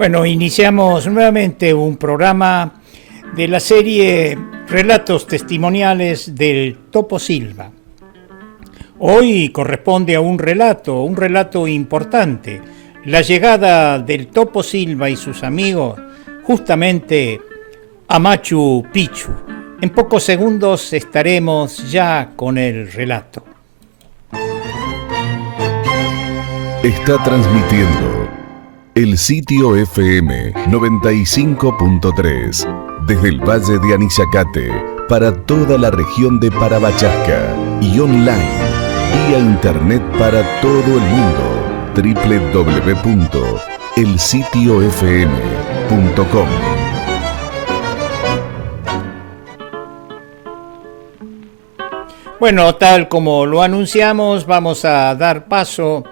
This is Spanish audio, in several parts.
Bueno, iniciamos nuevamente un programa de la serie Relatos Testimoniales del Topo Silva. Hoy corresponde a un relato importante, la llegada del Topo Silva y sus amigos justamente a Machu Picchu. En pocos segundos estaremos ya con el relato. Está transmitiendo el Sitio FM 95.3 desde el Valle de Anizacate para toda la región de Parabachasca y online vía internet para todo el mundo www.elsitiofm.com. Bueno, tal como lo anunciamos, vamos a dar paso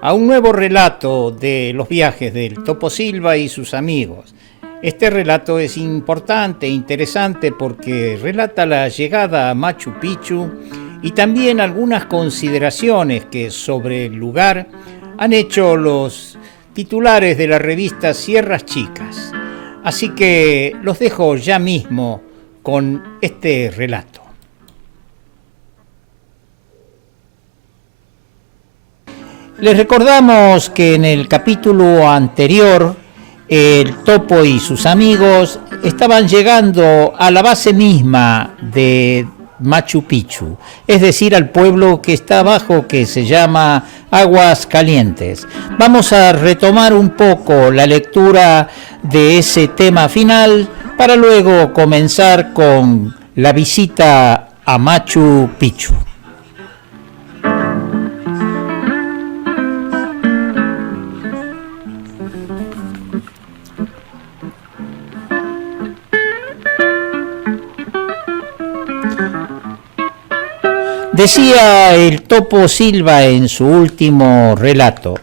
a un nuevo relato de los viajes del Topo Silva y sus amigos. Este relato es importante e interesante porque relata la llegada a Machu Picchu y también algunas consideraciones que sobre el lugar han hecho los titulares de la revista Sierras Chicas. Así que los dejo ya mismo con este relato. Les recordamos que en el capítulo anterior, el Topo y sus amigos estaban llegando a la base misma de Machu Picchu, es decir, al pueblo que está abajo, que se llama Aguas Calientes. Vamos a retomar un poco la lectura de ese tema final para luego comenzar con la visita a Machu Picchu. Decía el Topo Silva en su último relato: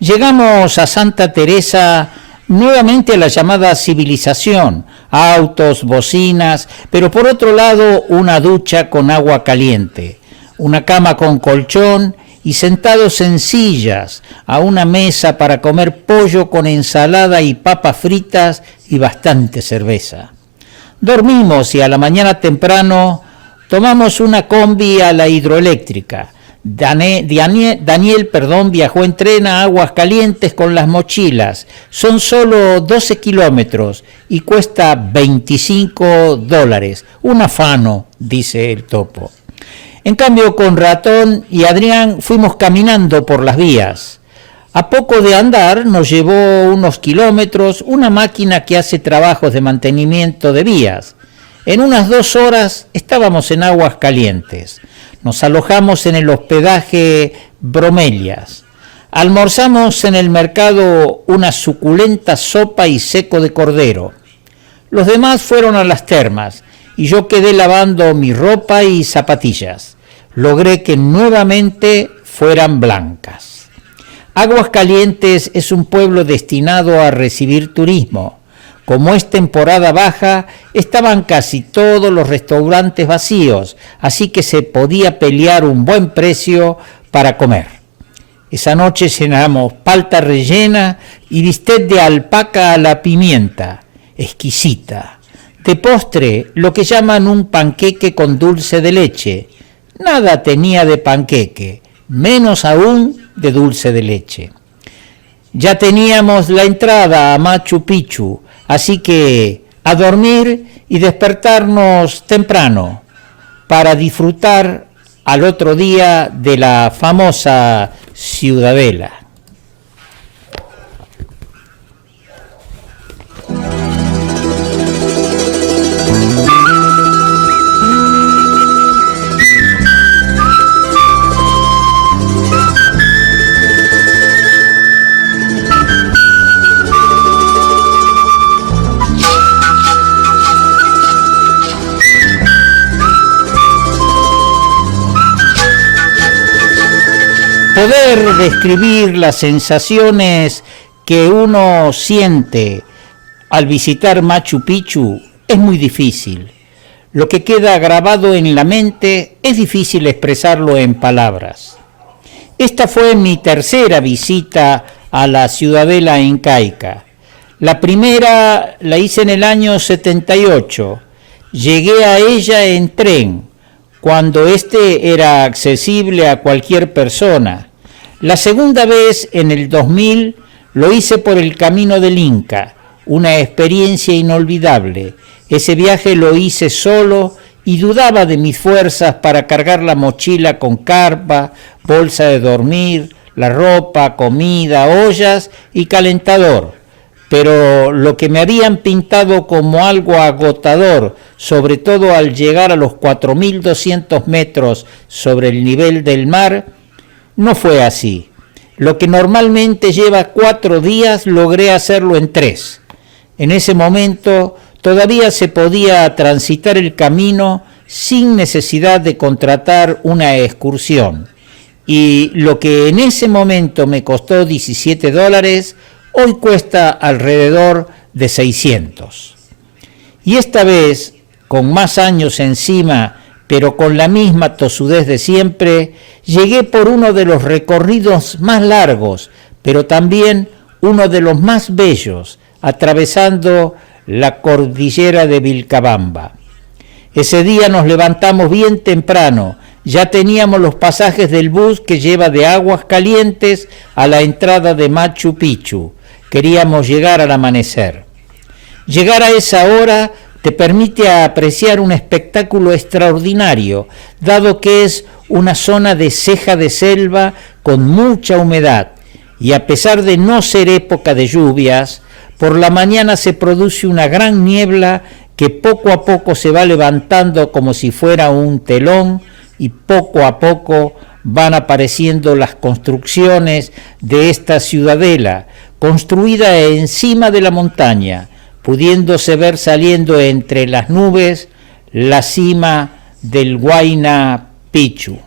llegamos a Santa Teresa nuevamente a la llamada civilización, autos, bocinas, pero por otro lado una ducha con agua caliente, una cama con colchón y sentados en sillas a una mesa para comer pollo con ensalada y papas fritas y bastante cerveza. Dormimos y a la mañana temprano tomamos una combi a la hidroeléctrica. Daniel viajó en tren a Aguas Calientes con las mochilas. Son solo 12 kilómetros y cuesta $25. Un afano, dice el Topo. En cambio, con Ratón y Adrián fuimos caminando por las vías. A poco de andar nos llevó unos kilómetros una máquina que hace trabajos de mantenimiento de vías. En unas 2 horas estábamos en Aguas Calientes. Nos alojamos en el hospedaje Bromelias. Almorzamos en el mercado una suculenta sopa y seco de cordero. Los demás fueron a las termas y yo quedé lavando mi ropa y zapatillas. Logré que nuevamente fueran blancas. Aguas Calientes es un pueblo destinado a recibir turismo. Como es temporada baja, estaban casi todos los restaurantes vacíos, así que se podía pelear un buen precio para comer. Esa noche cenamos palta rellena y bistec de alpaca a la pimienta, exquisita. De postre, lo que llaman un panqueque con dulce de leche. Nada tenía de panqueque, menos aún de dulce de leche. Ya teníamos la entrada a Machu Picchu, así que a dormir y despertarnos temprano para disfrutar al otro día de la famosa Ciudadela. Poder describir las sensaciones que uno siente al visitar Machu Picchu es muy difícil. Lo que queda grabado en la mente es difícil expresarlo en palabras. Esta fue mi tercera visita a la Ciudadela incaica. La primera la hice en el año 78. Llegué a ella en tren, cuando este era accesible a cualquier persona. La segunda vez, en el 2000, lo hice por el Camino del Inca, una experiencia inolvidable. Ese viaje lo hice solo y dudaba de mis fuerzas para cargar la mochila con carpa, bolsa de dormir, la ropa, comida, ollas y calentador. Pero lo que me habían pintado como algo agotador, sobre todo al llegar a los 4.200 metros sobre el nivel del mar, no fue así. Lo que normalmente lleva 4 días, logré hacerlo en 3. En ese momento todavía se podía transitar el camino sin necesidad de contratar una excursión. Y lo que en ese momento me costó $17, hoy cuesta alrededor de 600. Y esta vez, con más años encima, pero con la misma tosudez de siempre, llegué por uno de los recorridos más largos, pero también uno de los más bellos, atravesando la cordillera de Vilcabamba. Ese día nos levantamos bien temprano, ya teníamos los pasajes del bus que lleva de Aguascalientes a la entrada de Machu Picchu. Queríamos llegar al amanecer. Llegar a esa hora te permite apreciar un espectáculo extraordinario, dado que es una zona de ceja de selva con mucha humedad, y a pesar de no ser época de lluvias, por la mañana se produce una gran niebla que poco a poco se va levantando como si fuera un telón, y poco a poco van apareciendo las construcciones de esta ciudadela, construida encima de la montaña, pudiéndose ver saliendo entre las nubes la cima del Huayna Picchu.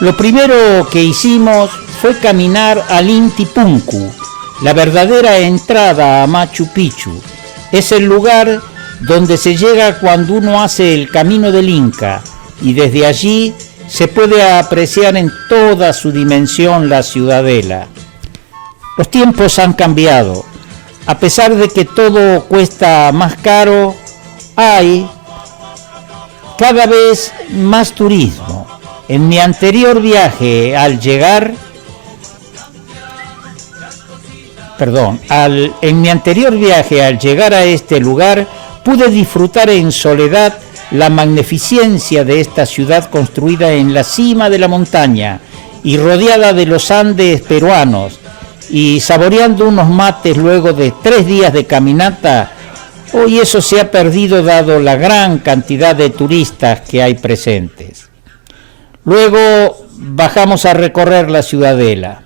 Lo primero que hicimos fue caminar al Inti Punku, la verdadera entrada a Machu Picchu. Es el lugar donde se llega cuando uno hace el camino del Inca, y desde allí se puede apreciar en toda su dimensión la ciudadela. Los tiempos han cambiado. A pesar de que todo cuesta más caro, hay cada vez más turismo. En mi anterior viaje al llegar a este lugar, pude disfrutar en soledad la magnificencia de esta ciudad construida en la cima de la montaña y rodeada de los Andes peruanos, y saboreando unos mates luego de 3 días de caminata. Hoy eso se ha perdido dado la gran cantidad de turistas que hay presentes. Luego bajamos a recorrer la ciudadela.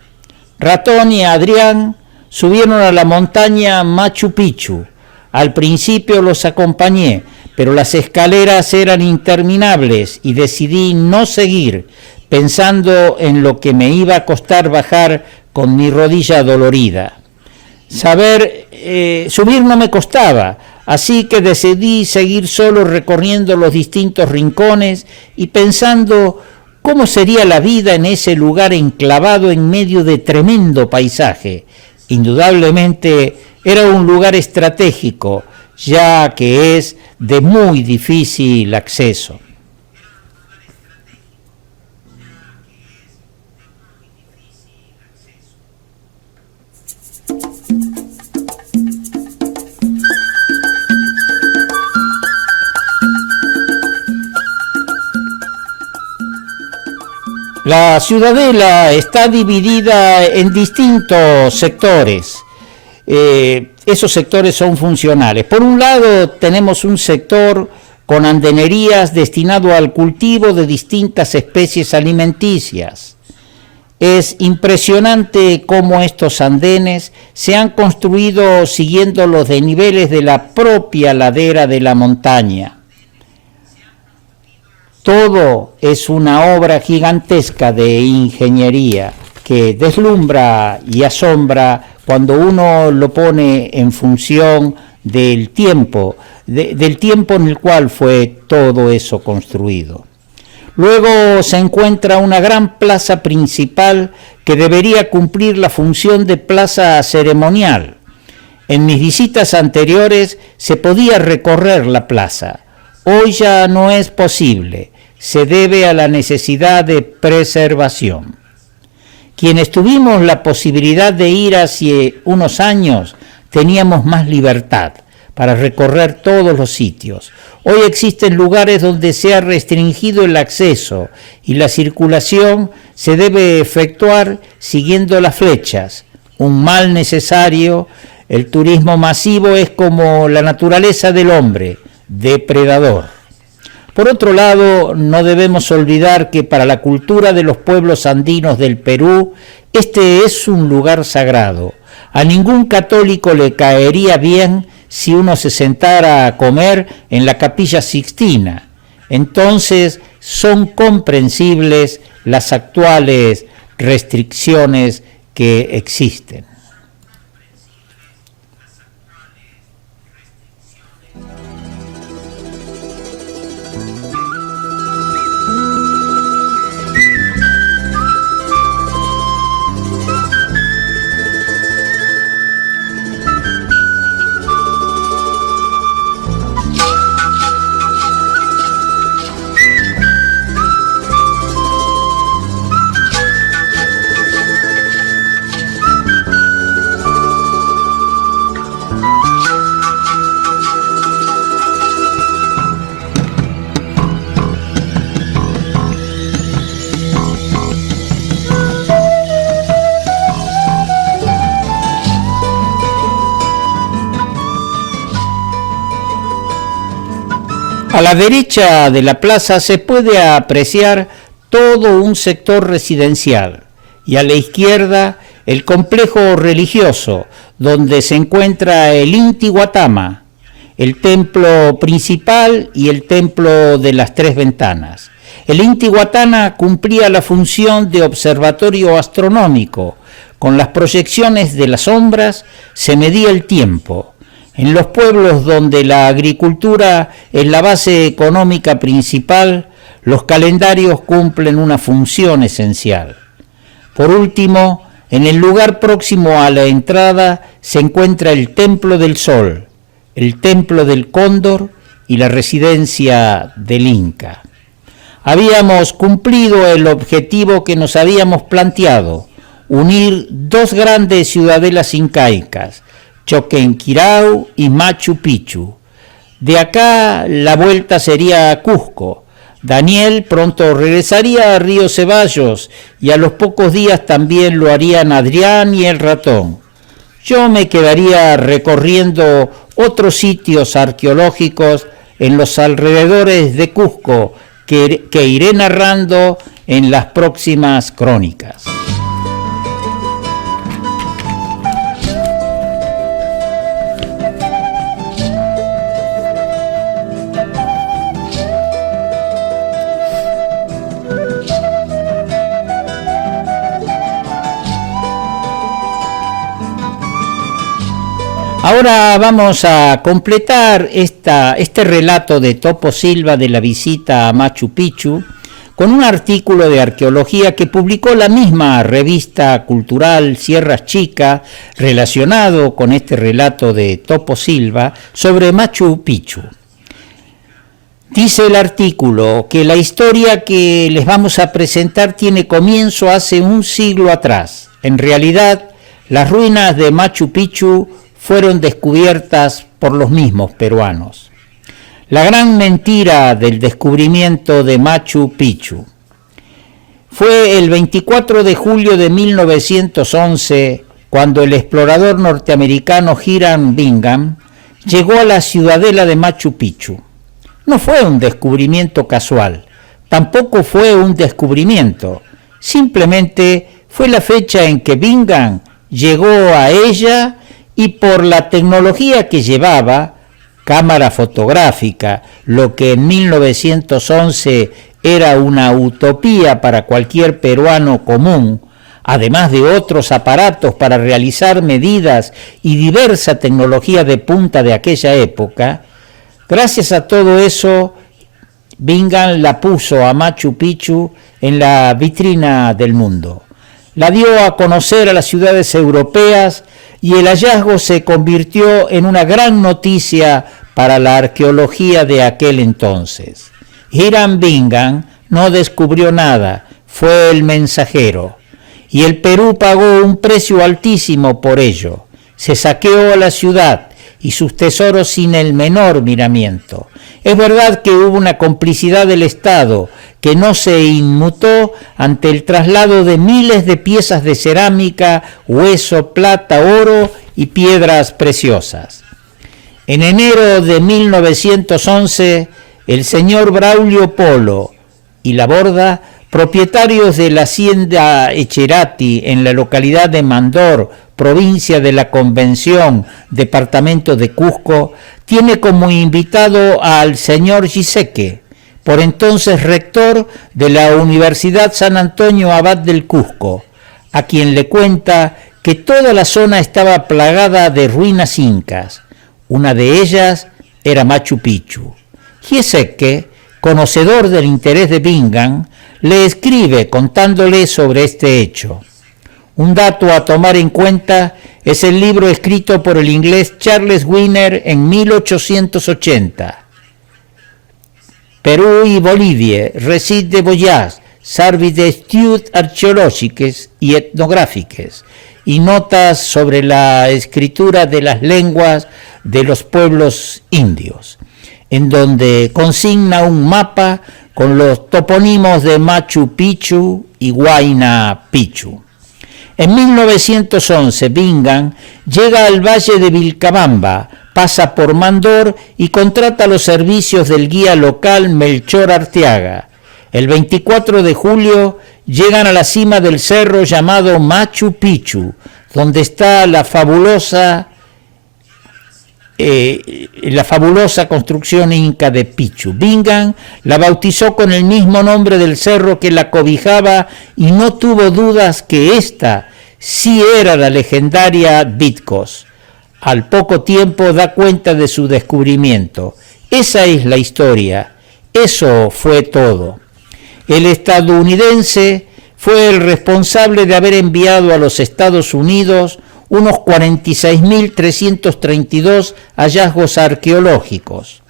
Ratón y Adrián subieron a la montaña Machu Picchu. Al principio los acompañé, pero las escaleras eran interminables y decidí no seguir, pensando en lo que me iba a costar bajar con mi rodilla dolorida. Subir no me costaba, así que decidí seguir solo recorriendo los distintos rincones y pensando cómo sería la vida en ese lugar enclavado en medio de tremendo paisaje. Indudablemente era un lugar estratégico, ya que es de muy difícil acceso. La ciudadela está dividida en distintos sectores. esos sectores son funcionales. Por un lado tenemos un sector con andenerías destinado al cultivo de distintas especies alimenticias. Es impresionante cómo estos andenes se han construido siguiendo los desniveles de la propia ladera de la montaña. Todo es una obra gigantesca de ingeniería que deslumbra y asombra cuando uno lo pone en función del tiempo, del tiempo en el cual fue todo eso construido. Luego se encuentra una gran plaza principal que debería cumplir la función de plaza ceremonial. En mis visitas anteriores se podía recorrer la plaza. Hoy ya no es posible. Se debe a la necesidad de preservación. Quienes tuvimos la posibilidad de ir hace unos años, teníamos más libertad para recorrer todos los sitios. Hoy existen lugares donde se ha restringido el acceso y la circulación se debe efectuar siguiendo las flechas, un mal necesario. El turismo masivo es como la naturaleza del hombre, depredador. Por otro lado, no debemos olvidar que para la cultura de los pueblos andinos del Perú, este es un lugar sagrado. A ningún católico le caería bien si uno se sentara a comer en la Capilla Sixtina. Entonces, son comprensibles las actuales restricciones que existen. A la derecha de la plaza se puede apreciar todo un sector residencial y a la izquierda el complejo religioso donde se encuentra el Intihuatama, el templo principal y el templo de las tres ventanas. El Intihuatana cumplía la función de observatorio astronómico. Con las proyecciones de las sombras se medía el tiempo. En los pueblos donde la agricultura es la base económica principal, los calendarios cumplen una función esencial. Por último, en el lugar próximo a la entrada se encuentra el Templo del Sol, el Templo del Cóndor y la residencia del Inca. Habíamos cumplido el objetivo que nos habíamos planteado, unir dos grandes ciudadelas incaicas, Choquenquirau y Machu Picchu. De acá la vuelta sería a Cusco. Daniel pronto regresaría a Río Ceballos y a los pocos días también lo harían Adrián y el ratón. Yo me quedaría recorriendo otros sitios arqueológicos en los alrededores de Cusco que iré narrando en las próximas crónicas. Ahora vamos a completar este relato de Topo Silva de la visita a Machu Picchu con un artículo de arqueología que publicó la misma revista cultural Sierras Chicas relacionado con este relato de Topo Silva sobre Machu Picchu. Dice el artículo que la historia que les vamos a presentar tiene comienzo hace un siglo atrás. En realidad, las ruinas de Machu Picchu fueron descubiertas por los mismos peruanos. La gran mentira del descubrimiento de Machu Picchu fue el 24 de julio de 1911, cuando el explorador norteamericano Hiram Bingham llegó a la ciudadela de Machu Picchu. No fue un descubrimiento casual, tampoco fue un descubrimiento, simplemente fue la fecha en que Bingham llegó a ella y por la tecnología que llevaba, cámara fotográfica, lo que en 1911 era una utopía para cualquier peruano común, además de otros aparatos para realizar medidas y diversa tecnología de punta de aquella época. Gracias a todo eso, Bingham la puso a Machu Picchu en la vitrina del mundo. La dio a conocer a las ciudades europeas y el hallazgo se convirtió en una gran noticia para la arqueología de aquel entonces. Hiram Bingham no descubrió nada, fue el mensajero. Y el Perú pagó un precio altísimo por ello. Se saqueó la ciudad y sus tesoros sin el menor miramiento. Es verdad que hubo una complicidad del Estado que no se inmutó ante el traslado de miles de piezas de cerámica, hueso, plata, oro y piedras preciosas. En enero de 1911, el señor Braulio Polo y Laborda, propietarios de la hacienda Echerati en la localidad de Mandor, provincia de la Convención, departamento de Cusco, tiene como invitado al señor Giseque, por entonces rector de la Universidad San Antonio Abad del Cusco, a quien le cuenta que toda la zona estaba plagada de ruinas incas. Una de ellas era Machu Picchu. Giseque, conocedor del interés de Bingham, le escribe contándole sobre este hecho. Un dato a tomar en cuenta es el libro escrito por el inglés Charles Winer en 1880. Perú y Bolivia, récits de voyage, services d'études archéologiques y etnográfiques, y notas sobre la escritura de las lenguas de los pueblos indios, en donde consigna un mapa con los topónimos de Machu Picchu y Huayna Picchu. En 1911, Bingham llega al valle de Vilcabamba, pasa por Mandor y contrata los servicios del guía local Melchor Arteaga. El 24 de julio llegan a la cima del cerro llamado Machu Picchu, donde está la fabulosa construcción inca de Picchu. Bingham la bautizó con el mismo nombre del cerro que la cobijaba y no tuvo dudas que esta sí era la legendaria Vitcos. Al poco tiempo da cuenta de su descubrimiento. Esa es la historia. Eso fue todo. El estadounidense fue el responsable de haber enviado a los Estados Unidos unos 46.332 hallazgos arqueológicos,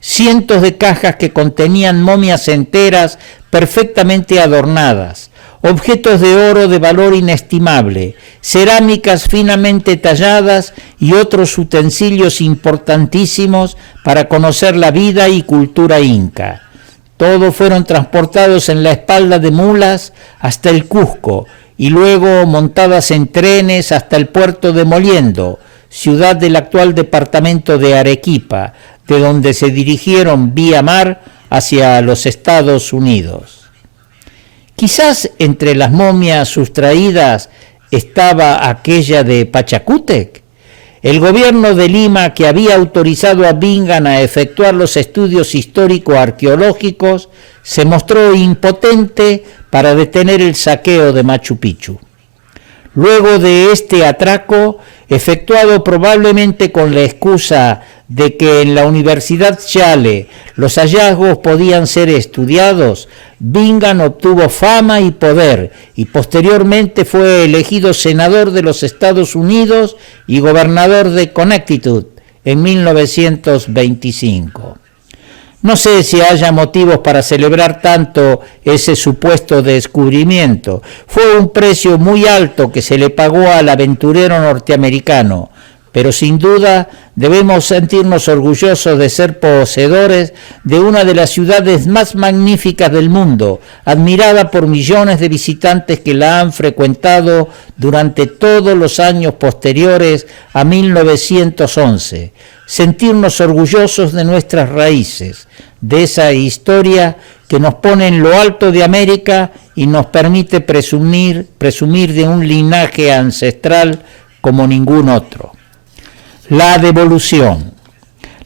cientos de cajas que contenían momias enteras perfectamente adornadas, objetos de oro de valor inestimable, cerámicas finamente talladas y otros utensilios importantísimos para conocer la vida y cultura inca. Todos fueron transportados en la espalda de mulas hasta el Cusco, y luego montadas en trenes hasta el puerto de Moliendo, ciudad del actual departamento de Arequipa, de donde se dirigieron vía mar hacia los Estados Unidos. Quizás entre las momias sustraídas estaba aquella de Pachacútec. El gobierno de Lima, que había autorizado a Bingham a efectuar los estudios histórico-arqueológicos, se mostró impotente para detener el saqueo de Machu Picchu. Luego de este atraco, efectuado probablemente con la excusa de que en la Universidad Yale los hallazgos podían ser estudiados, Bingham obtuvo fama y poder y posteriormente fue elegido senador de los Estados Unidos y gobernador de Connecticut en 1925. No sé si haya motivos para celebrar tanto ese supuesto descubrimiento. Fue un precio muy alto que se le pagó al aventurero norteamericano, pero sin duda debemos sentirnos orgullosos de ser poseedores de una de las ciudades más magníficas del mundo, admirada por millones de visitantes que la han frecuentado durante todos los años posteriores a 1911. Sentirnos orgullosos de nuestras raíces, de esa historia que nos pone en lo alto de América y nos permite presumir de un linaje ancestral como ningún otro. La devolución.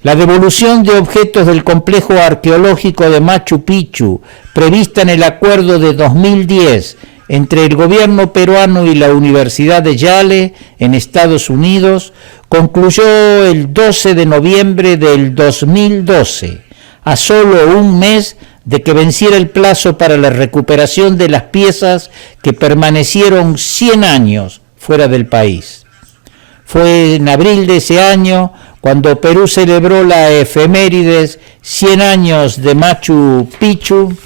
La devolución de objetos del complejo arqueológico de Machu Picchu, prevista en el acuerdo de 2010 entre el gobierno peruano y la Universidad de Yale en Estados Unidos, concluyó el 12 de noviembre del 2012, a solo un mes de que venciera el plazo para la recuperación de las piezas que permanecieron 100 años fuera del país. Fue en abril de ese año cuando Perú celebró la efemérides 100 años de Machu Picchu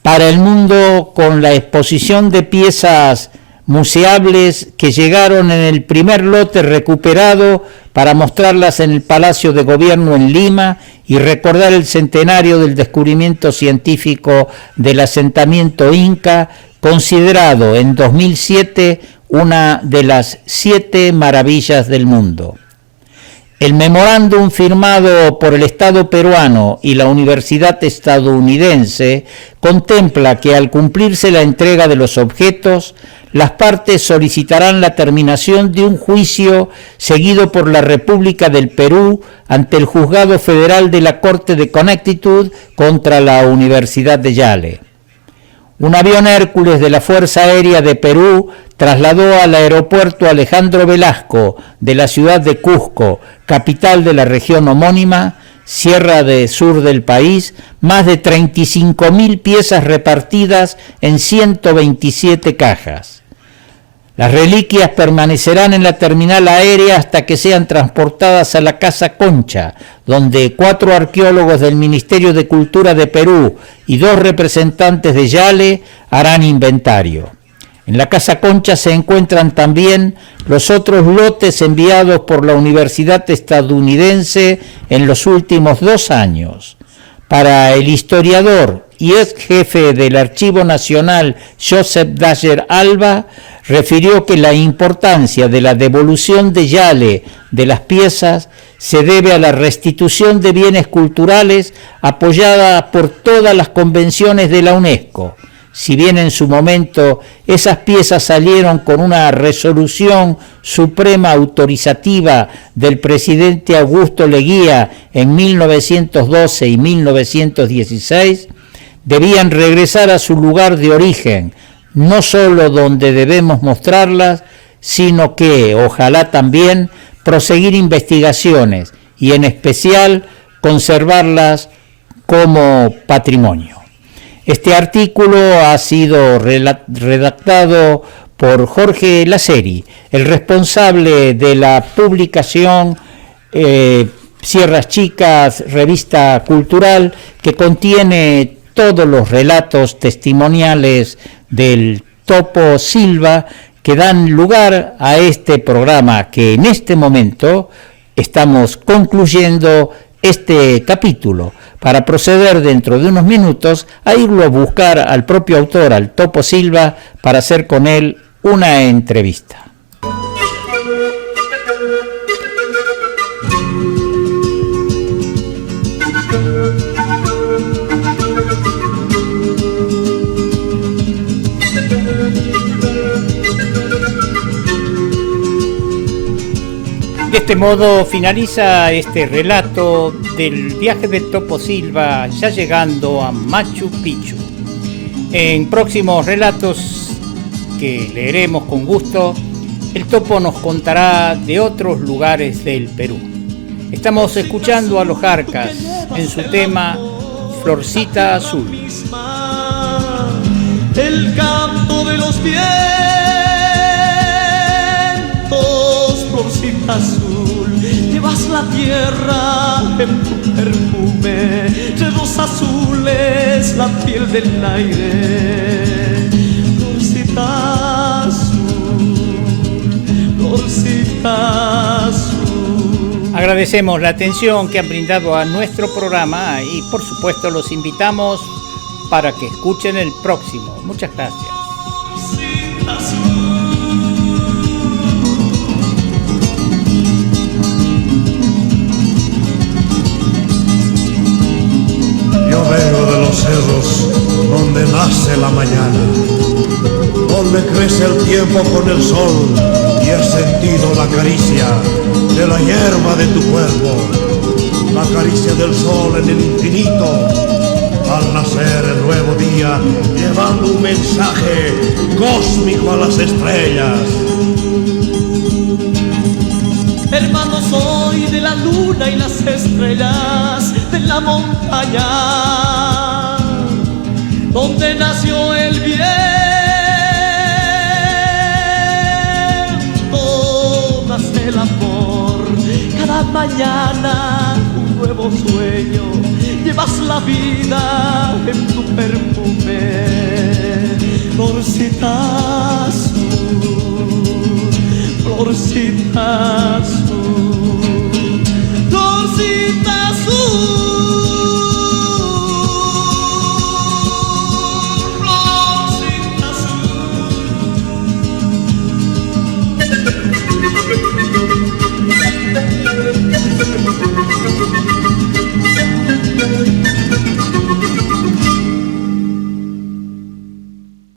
para el mundo, con la exposición de piezas museables que llegaron en el primer lote recuperado para mostrarlas en el Palacio de Gobierno en Lima y recordar el centenario del descubrimiento científico del asentamiento inca, considerado en 2007 una de las 7 maravillas del mundo. El memorándum firmado por el Estado peruano y la Universidad estadounidense contempla que al cumplirse la entrega de los objetos, las partes solicitarán la terminación de un juicio seguido por la República del Perú ante el Juzgado Federal de la Corte de Connecticut contra la Universidad de Yale. Un avión Hércules de la Fuerza Aérea de Perú trasladó al aeropuerto Alejandro Velasco de la ciudad de Cusco, capital de la región homónima, Sierra del Sur del país, más de 35.000 piezas repartidas en 127 cajas. Las reliquias permanecerán en la terminal aérea hasta que sean transportadas a la Casa Concha, donde 4 arqueólogos del Ministerio de Cultura de Perú y 2 representantes de Yale harán inventario. En la Casa Concha se encuentran también los otros lotes enviados por la Universidad estadounidense en los últimos 2 años. Para el historiador y ex jefe del Archivo Nacional Joseph Dayer Alba, refirió que la importancia de la devolución de Yale de las piezas se debe a la restitución de bienes culturales apoyada por todas las convenciones de la UNESCO. Si bien en su momento esas piezas salieron con una resolución suprema autorizativa del presidente Augusto Leguía en 1912 y 1916, debían regresar a su lugar de origen, no solo donde debemos mostrarlas, sino que, ojalá también, proseguir investigaciones y en especial conservarlas como patrimonio. Este artículo ha sido redactado por Jorge Laceri, el responsable de la publicación Sierras Chicas, revista cultural, que contiene todos los relatos testimoniales del Topo Silva que dan lugar a este programa, que en este momento estamos concluyendo este capítulo, para proceder dentro de unos minutos a irlo a buscar al propio autor, al Topo Silva, para hacer con él una entrevista. De este modo finaliza este relato del viaje de Topo Silva, ya llegando a Machu Picchu. En próximos relatos que leeremos con gusto, el Topo nos contará de otros lugares del Perú. Estamos escuchando a los Jarcas en su tema Florcita Azul. El canto de los vientos, florcita azul, llevas la tierra en tu perfume, dedos azules, la piel del aire. Florcita azul, agradecemos la atención que han brindado a nuestro programa y por supuesto los invitamos para que escuchen el próximo. Muchas gracias. Yo vengo de los cerros donde nace la mañana, donde crece el tiempo con el sol y he sentido la caricia de la hierba de tu cuerpo, la caricia del sol en el infinito, al nacer el nuevo día, llevando un mensaje cósmico a las estrellas. Hermano, soy de la luna y las estrellas, de la montaña donde nació el viento. Nace el amor, cada mañana un nuevo sueño, llevas la vida en tu perfume. Florcita azul, florcita azul.